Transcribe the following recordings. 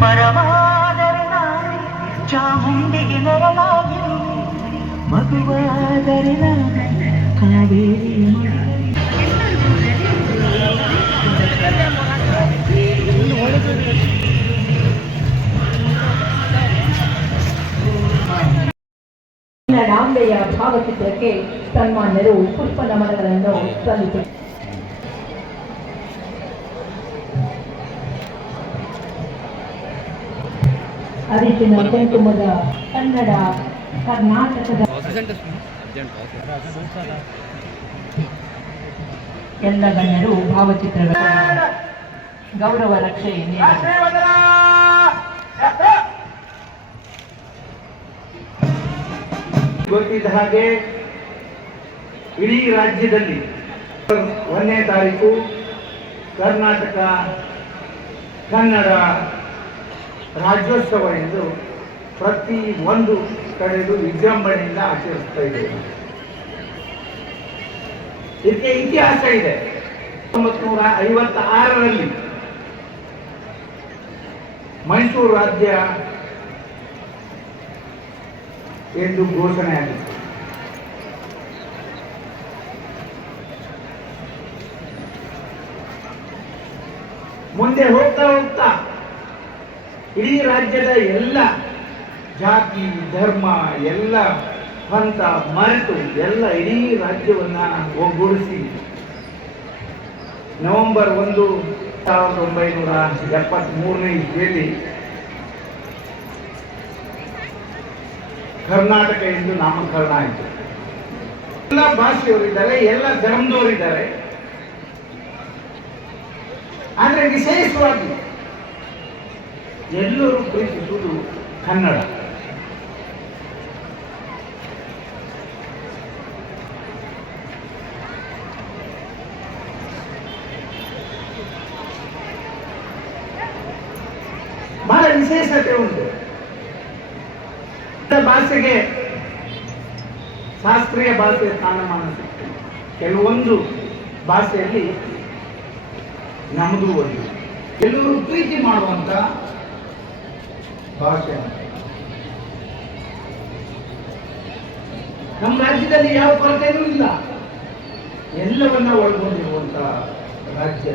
ಪರವಾದರೆ ನಾನೇ ಚಾಮುಂಡಿಗೆ ನೆರಳಾಗಿರು, ಮಗುವಾದರೆ ನಾನೇ ಕಾವೇರಿ ರಾಂಬೆಯ ಭಾವಚಿತ್ರಕ್ಕೆ ಸನ್ಮಾನ್ಯರು ಪುಷ್ಪ ನಮನಗಳನ್ನು ಸಲ್ಲಿಸಿದರು. ಅರಿಶಿನ ಕುಂಕುಮದ ಕನ್ನಡ ಕರ್ನಾಟಕದ ಎಲ್ಲ ಗಣ್ಯರು ಭಾವಚಿತ್ರಗಳ ಗೌರವ ರಕ್ಷೆ ಗೊತ್ತಿದ್ದ ಹಾಗೆ ಇಡೀ ರಾಜ್ಯದಲ್ಲಿ 1ನೇ ತಾರೀಕು ಕರ್ನಾಟಕ ಕನ್ನಡ ರಾಜ್ಯೋತ್ಸವ ಎಂದು ಪ್ರತಿ ಒಂದು ಕಡೆಗೂ ವಿಜೃಂಭಣೆಯಿಂದ ಆಚರಿಸ್ತಾ ಇದ್ದೇವೆ. ಇದಕ್ಕೆ ಇತಿಹಾಸ ಇದೆ. 1956ರಲ್ಲಿ ಮೈಸೂರು ರಾಜ್ಯ ಎಂದು ಘೋಷಣೆ ಆಗಿದೆ. ಮುಂದೆ ಹೋಗ್ತಾ ಹೋಗ್ತಾ ಇಡೀ ರಾಜ್ಯದ ಎಲ್ಲ ಜಾತಿ ಧರ್ಮ ಎಲ್ಲ ಪಂಥ ಮರೆತು ಎಲ್ಲ ಇಡೀ ರಾಜ್ಯವನ್ನ ಒಗ್ಗೂಡಿಸಿ ನವೆಂಬರ್ 1, 1973ನೇ ಇಸ್ವಿಯಲ್ಲಿ ಕರ್ನಾಟಕ ಎಂದು ನಾಮಕರಣ ಆಯಿತು. ಎಲ್ಲ ಭಾಷೆಯವರಿದ್ದಾರೆ, ಎಲ್ಲ ಧರ್ಮದವರಿದ್ದಾರೆ. ಆದರೆ ವಿಶೇಷವಾಗಿ ಎಲ್ಲರೂ ಪ್ರೀತಿಸುವುದು ಕನ್ನಡ. ಬಹಳ ವಿಶೇಷತೆ ಉಂಟು. ಭಾಷೆಗೆ ಶಾಸ್ತ್ರೀಯ ಭಾಷೆಯ ಸ್ಥಾನಮಾನ ಸಿಕ್ತು. ಕೆಲವೊಂದು ಭಾಷೆಯಲ್ಲಿ ನಮ್ಮದು ಒಂದು ಎಲ್ಲರೂ ಪ್ರೀತಿ ಮಾಡುವಂತ ಭಾಷೆ. ನಮ್ಮ ರಾಜ್ಯದಲ್ಲಿ ಯಾವ ಕೊರತೆಯೂ ಇಲ್ಲ, ಎಲ್ಲವನ್ನ ಒಳಗೊಂಡಿರುವಂತ ರಾಜ್ಯ.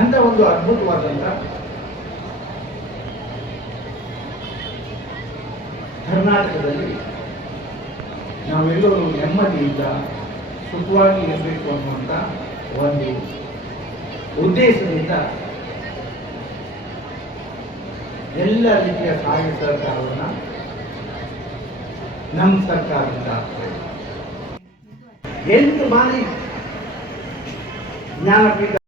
ಅಂತ ಒಂದು ಅದ್ಭುತವಾದಂತ ಕರ್ನಾಟಕದಲ್ಲಿ ನಾವೆಲ್ಲರೂ ನೆಮ್ಮದಿಯಿಂದ ಸುಖವಾಗಿ ಇರಬೇಕು ಅನ್ನುವಂಥ ಒಂದು ಉದ್ದೇಶದಿಂದ ಎಲ್ಲ ರೀತಿಯ ಸಹಾಯ ಸಹಕಾರವನ್ನು ನಮ್ಮ ಸರ್ಕಾರದಿಂದ 8 ಬಾರಿ ಜ್ಞಾನಪೀಠ